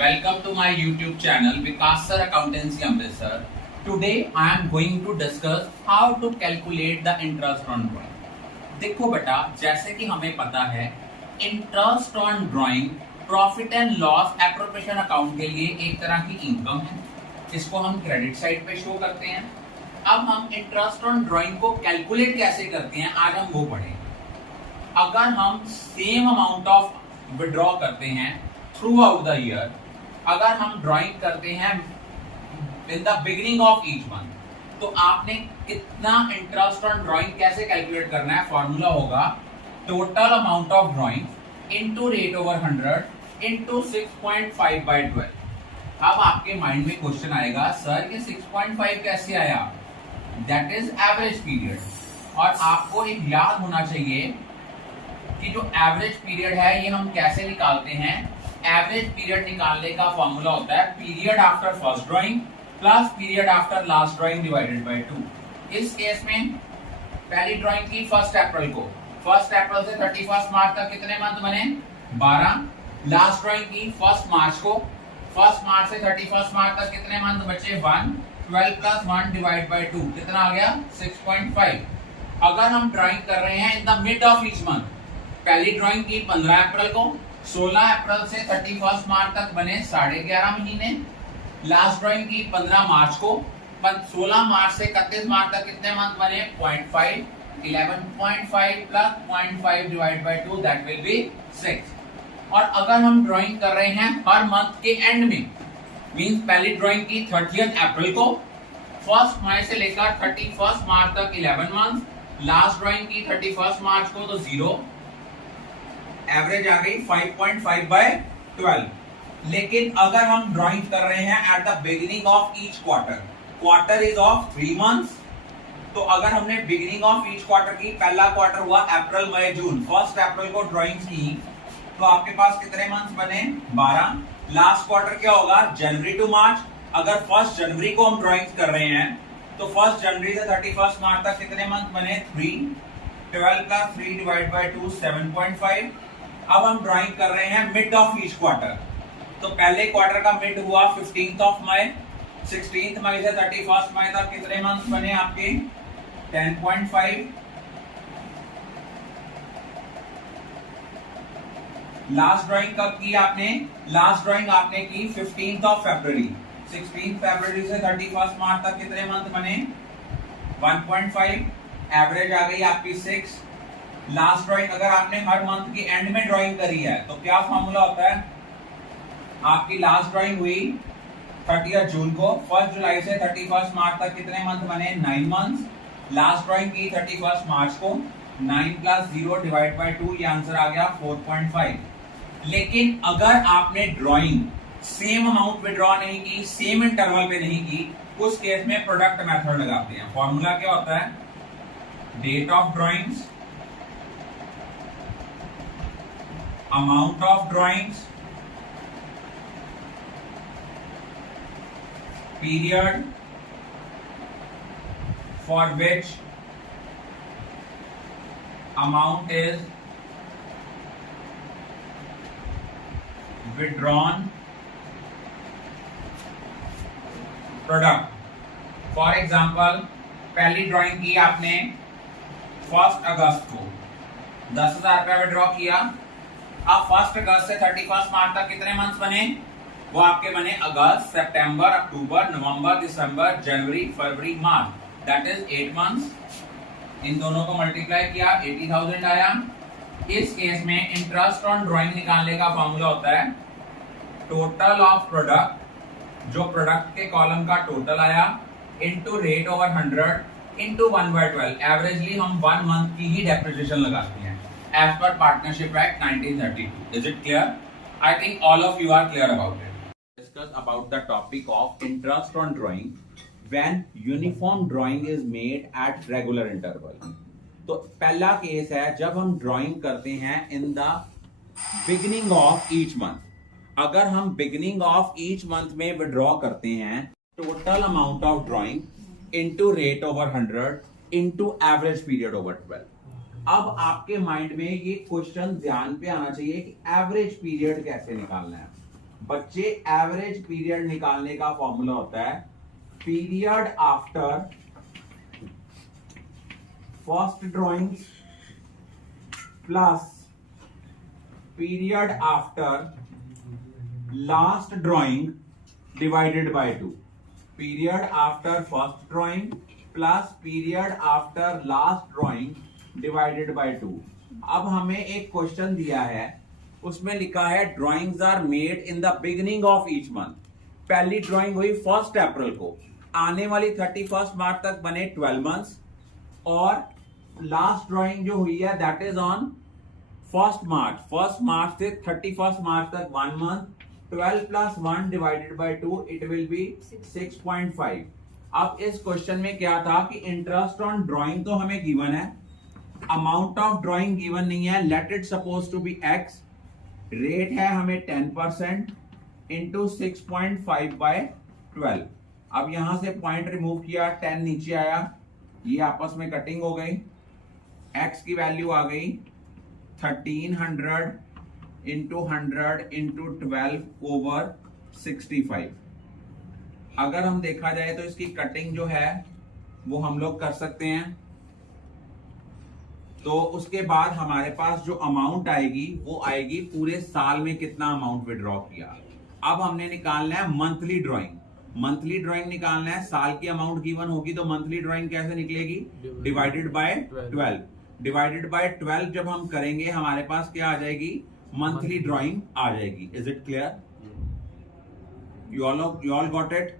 Welcome to my YouTube channel Vikas Sir Accountancy Amritsar. Today I am going to discuss how to calculate the interest on drawing. देखो बेटा, जैसे कि हमें पता है interest on drawing profit and loss appropriation account के लिए एक तरह की इनकम है. इसको हम क्रेडिट साइड पे शो करते हैं. अब हम इंटरेस्ट ऑन ड्राइंग को कैलकुलेट कैसे करते हैं आज हम वो पढ़ेंगे. अगर हम सेम अमाउंट ऑफ विड्रॉ करते हैं थ्रू आउट द ईयर, अगर हम ड्राइंग करते हैं इन the beginning of each month, तो आपने कितना इंटरेस्ट ऑन ड्राइंग कैसे कैलकुलेट करना है. फॉर्मूला होगा total amount of drawing into rate over 100 into 6.5 by 12. अब आपके माइंड में क्वेश्चन आएगा, सर ये 6.5 कैसे आया? That is average period. और आपको एक याद होना चाहिए कि जो एवरेज पीरियड है ये हम कैसे निकालते हैं. एवरेज पीरियड निकालने का फॉर्मूला होता है period after first drawing plus period after last drawing divided by 2. इस केस में पहली ड्राइंग की 1 अप्रैल को, 1 अप्रैल से 31 मार्च तक कितने मंथ बने? 12. लास्ट ड्राइंग की 1 मार्च को, 1 मार्च से 31 मार्च तक कितने मंथ बचे? 1. 12 प्लस 1 डिवाइड बाय 2 कितना आ गया? 6.5. अगर हम ड्राइंग कर रहे हैं in the mid of each month, पहली ड्राइंग की 15 अप्रैल को, 16 अप्रैल से 31 मार्च तक बने 11.5 महीने. लास्ट ड्राइंग की 15 मार्च को, 16 मार्च से 31 मार्च तक कितने मंथ बने? 0.5. 11.5 plus 0.5 divide by 2 that will be 6. और अगर हम ड्राइंग कर रहे हैं हर मंथ के एंड में, मींस पहली ड्राइंग की 30 अप्रैल को, 1 मई से लेकर 31 मार्च तक 11 मंथ, लास्ट ड्राइंग की 31 मार्च को तो 0, एवरेज आ गई 5.5 by 12. लेकिन अगर हम ड्राइंग कर रहे हैं at the beginning of each quarter, quarter is of 3 months, तो अगर हमने बिगिनिंग ऑफ ईच क्वार्टर की, पहला क्वार्टर हुआ अप्रैल मई जून, 1 अप्रैल को ड्राइंग की, तो आपके पास कितने मंथ्स बने? 12. लास्ट क्वार्टर क्या होगा? जनवरी टू मार्च. अगर 1 जनवरी को हम ड्राइंग कर रहे हैं तो 1 जनवरी से 31 मार्च तक कितने मंथ बने? 3. 12 प्लस 3 डिवाइड बाय 2 7.5. अब हम ड्राइंग कर रहे हैं मिड ऑफ ईच क्वार्टर, तो पहले क्वार्टर का मिड हुआ 15 मई, 16 मई से 31 मई तक कितने मंथ बने आपके? 10.5. लास्ट ड्राइंग कब की आपने? लास्ट ड्राइंग आपने की 15 फरवरी, 16 फरवरी से 31 मार्च तक कितने मंथ बने? 1.5. एवरेज आ गई आपकी 6. लास्ट ड्राइंग अगर आपने हर मंथ की एंड में ड्राइंग करी है तो क्या फॉर्मूला होता है? आपकी लास्ट ड्राइंग हुई 30 जून को, 1 जुलाई से 31 मार्च तक कितने मंथ बने? 9 months. लास्ट ड्राइंग की 31 मार्च को, 9 प्लस 0 डिवाइड बाय 2, ये आंसर आ गया 4.5. लेकिन अगर आपने ड्राइंग सेम अमाउंट विड्रॉ नहीं की, सेम इंटरवल पे नहीं की, उस केस में प्रोडक्ट मेथड लगाते हैं. फॉर्मूला क्या होता है? Date of drawings, amount of drawings, period for which amount is withdrawn, product. For example, पहली ड्राइंग की आपने 1 अगस्त को 10,000 रुपया विड्रॉ किया. अब 1 अगस्त से 31 मार्च तक कितने मंथ्स बने? वो आपके बने अगस्त, सितंबर, अक्टूबर, नवंबर, दिसंबर, जनवरी, फरवरी, मार्च. That is 8 months. इन दोनों को मल्टीप्लाई किया, 80,000 आया. इस केस में इंटरेस्ट ऑन ड्राइंग निकालने का फॉर्मूला होता है टोटल ऑफ प्रोडक्ट, जो प्रोडक्ट के कॉलम का टोटल आया, into rate over 100 into 1/12. Averagely हम 1 मंथ की ही डेप्रिसिएशन लगाते हैं as per Partnership Act 1932. Is it clear? I think all of you are clear about it. Discuss about the topic of interest on drawing when uniform drawing is made at regular interval. तो पहला case है जब हम drawing करते हैं इन the beginning of each month. अगर हम beginning of each month में विड्रॉ करते हैं total amount of drawing into rate over 100 into average period over 12. अब आपके माइंड में ये क्वेश्चन ध्यान पे आना चाहिए कि एवरेज पीरियड कैसे निकालना है. बच्चे एवरेज पीरियड निकालने का फॉर्मूला होता है period after first drawings plus period after last drawing divided by 2। Period after first drawing plus period after last drawing divided by 2। अब हमें एक क्वेश्चन दिया है, उसमें लिखा है drawings are made in the beginning of each month. पहली drawing हुई 1 अप्रैल को, आने वाली 31 मार्च तक बने 12 मंथ्स, और लास्ट ड्राइंग जो हुई है दैट इज ऑन 1 मार्च से 31 मार्च तक 1 month. 12 plus 1 divided by 2 it will be 6.5। अब इस क्वेश्चन में क्या था कि इंटरेस्ट ऑन ड्राइंग तो हमें गिवन है, अमाउंट ऑफ ड्राइंग गिवन नहीं है, let it suppose to be X, rate है हमें 10% इंटू 6.5 बाय 12। अब यहां से पॉइंट रिमूव किया, 10 नीचे आया, ये आपस में कटिंग हो गई, एक्स की वैल्यू आ गई 1300 इंटू 100 इंटू 12 ओवर 65। अगर हम देखा जाए तो इसकी कटिंग जो है वो हम लोग कर सकते हैं। तो उसके बाद हमारे पास जो अमाउंट आएगी वो आएगी पूरे साल में कितना अमाउंट विड्रॉ किया। अब हमने निकालना है मंथली ड्राइंग। मंथली ड्राइंग निकालना है, साल की अमाउंट गिवन होगी तो मंथली ड्राइंग कैसे निकलेगी, डिवाइडेड बाय 12। डिवाइडेड बाय 12 जब हम करेंगे हमारे पास क्या आ जाएगी, मंथली ड्राइंग आ जाएगी। Is it clear? You all got it?